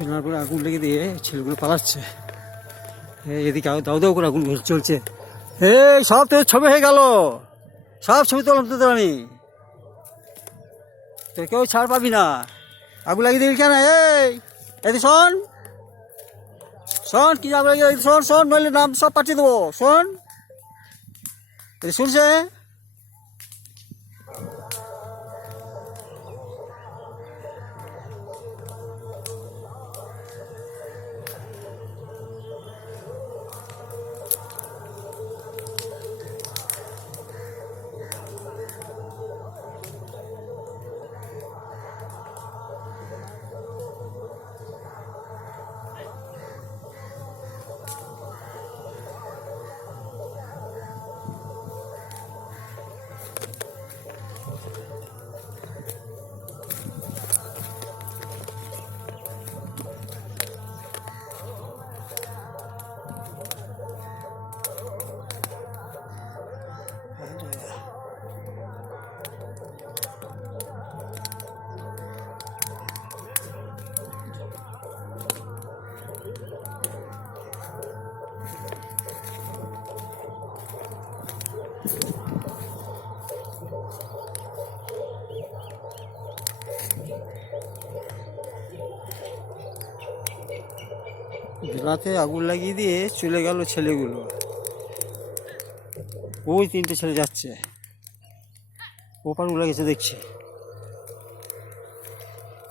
বেলার পরে আগুন লেগে দিয়ে ছেলেগুলো পালাচ্ছে। এদিকে দাও দাও করে আগুন চলছে এই সব তো ছবি হয়ে গেল। সব ছবি তোলাম তোদের আমি। তোর কেউ ছাড় পাবি না। আগুন লাগিয়ে দিবি কেন? এই এদি শোন। শোন, কি আগুন লাগিয়ে? শোন শোন, নইলে নাম সব পাঠিয়ে দেবো। শোন। শুনছে? রাতে আগুন লাগিয়ে দিয়ে চলে গেল ছেলেগুলো। ওই তিনটে ছেলে যাচ্ছে। ওপারগুলো গেছে দেখছি।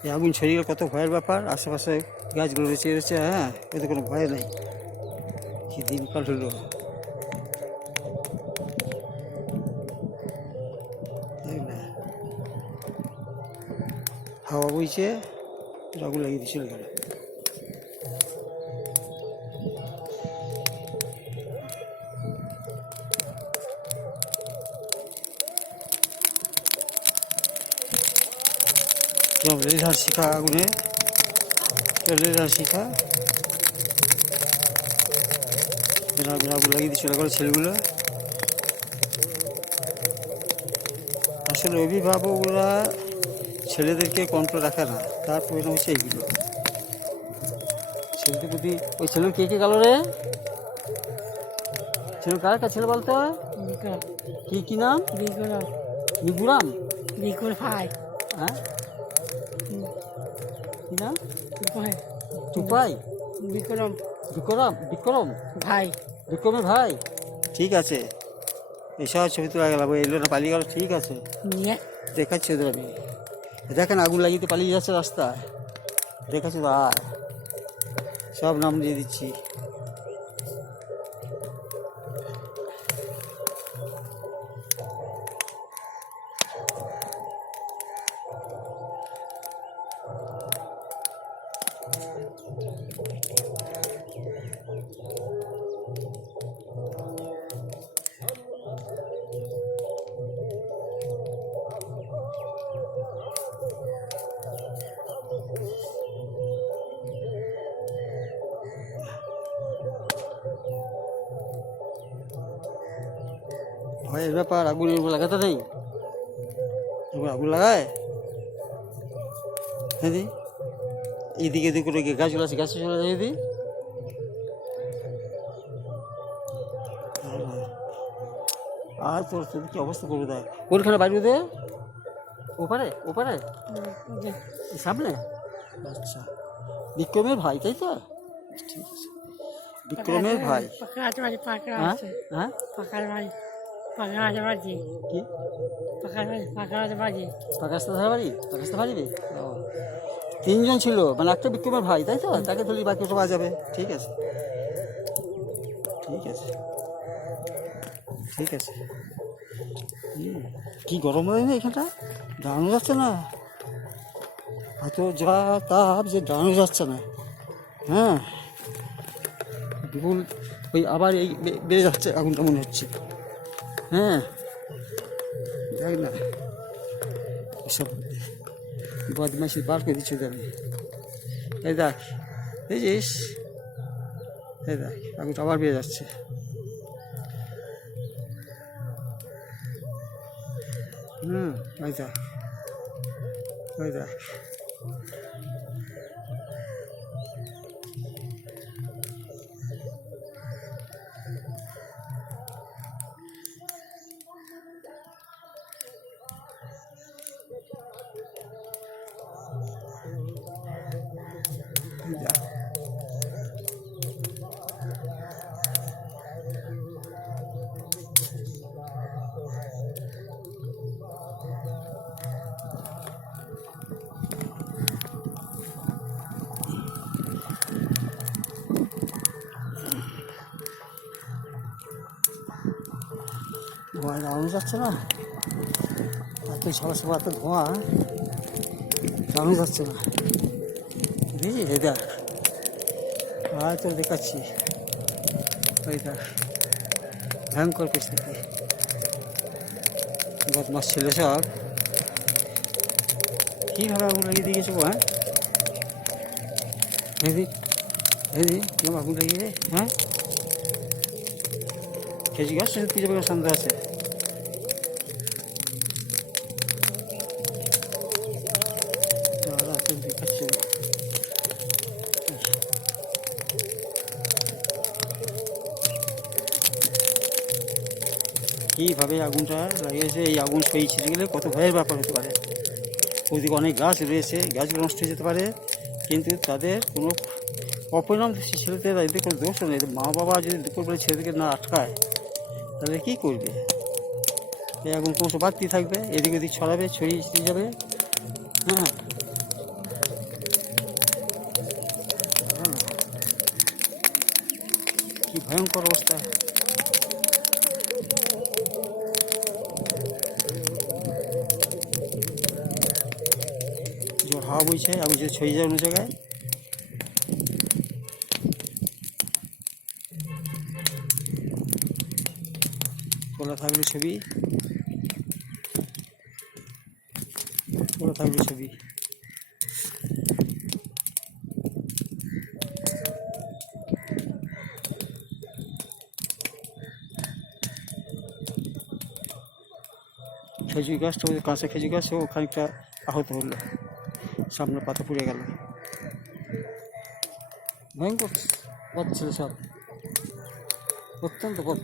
এই আগুন ছড়িয়ে কত ভয়ের ব্যাপার। আশেপাশে গাছগুলো বেঁচে রয়েছে হ্যাঁ এতে কোনো ভয় নেই। কি দিনকাল হলো? হাওয়া বইছে, আগুন লাগিয়ে দিয়ে চলে গেল। শিখা আগুনে শিখা আগুন লাগিয়ে ছেলেগুলো আসলে অভিভাবকরা ছেলেদেরকে কন্ট্রোল রাখে না তার পরিণাম হচ্ছে এইগুলো ছেলেদের প্রতি ওই ছেলের কে কে গেল রে ছেলে কার কাছে ছেলে বলতো কি কি নাম বিকল ভাই হ্যাঁ নাম টুপাই বিক্রম। বিক্রম? বিক্রম? ভাই। বিক্রমের ভাই? ঠিক আছে। এসব ছবি তোলা গেল এলো না পালিয়ে গেল ঠিক আছে। নিয়ে। দেখাচ্ছি ওদের আমি। দেখেন আগুন লাগিয়ে তো পালিয়ে যাচ্ছে রাস্তায়। দেখাচ্ছি তো আর। সব নাম দিয়ে দিচ্ছি। ভয়ের ব্যাপার আগুন লাগাতে নেই। আগুন লাগায়? হ্যাঁ দি? এইদিকে এদিকে করে গিয়ে গাছগুলো আছে গাছে চলে যায় দি? আর তোর তোর কি অবস্থা করব দেখ কোনখানে বাড়ি দে ওপারে? ওপারে? সামনে? আচ্ছা। বিক্রমের ভাই তাই তো? ঠিক আছে। বিক্রমের ভাই। হ্যাঁ? হ্যাঁ? বাড়ি আছে বাড়ি কি পাকার বাড়ি আছে বাড়ি পাকাস্তা ধারা বাড়ি পাকাস্তা বাড়ি ও। তিনজন ছিল মানে একটা বিক্রমের ভাই তাই তো? তাকে ধরলি বাকি সব যাবে। ঠিক আছে। ঠিক আছে। ঠিক আছে। কি গরম হয় না এখানটা? দাঁড়ানো যাচ্ছে না? এত যা তাপ যে দাঁড়ানো যাচ্ছে না। হ্যাঁ। বিপুল ওই আবার এই বেড়ে যাচ্ছে আগুনটা মনে হচ্ছে। হ্যাঁ। দেখ না। সব বদমাইশি বার করে দিচ্ছি আমি। এই দেখ, বুঝিস? এই দেখ আগুনটা আবার বেড়ে যাচ্ছে। হুম ওই দেখ ওই দেখ। ধোঁয়া দাঁড়ানো যাচ্ছে না। এত সবার সবার এত ধোঁয়া, দাঁড়ানো যাচ্ছে না। বুঝলি এই দেখ। আর দেখাচ্ছি। ওই দেখ, ভয়ঙ্কর পরিস্থিতি। বদমাস ছিল সব। কীভাবে আগুন লাগিয়ে দিয়ে গেছে হ্যাঁ? হেদি হেদি কেমন আগুন লাগিয়ে হ্যাঁ? খেজি গাছ সত্যি যাবে সন্ধ্যা আছে। কীভাবে আগুনটা লাগিয়েছে, এই আগুন সই ছিটে গেলে কত ভয়ের ব্যাপার হতে পারে। ওদিকে অনেক গাছ রয়েছে, গাছগুলো নষ্ট হয়ে যেতে পারে, কিন্তু তাদের কোনো অপরিণাম ছেলেদের এদের কোনো দোষ নেই। মা বাবা যদি দুপুরবেলা ছেলেদেরকে না আটকায়, তাহলে কী করবে? এই আগুন ক্রমশ বাড়তি থাকবে, এদিক ওদিক ছড়াবে, ছড়িয়ে ছিটিয়ে যাবে। হ্যাঁ। কি ভয়ঙ্কর অবস্থা। হাওয়া বইছে আগুন যদি ছড়িয়ে যায় জায়গায় তোলা থাকবে ছবি। তোলা থাকবে ছবি। খেজুর গাছটা কাঁচা খেজুর গাছ, ও খানিকটা আহত হলো। সামনে পাতা পুড়ে গেল। ভয়ঙ্কর ছিল সব। অত্যন্ত বদ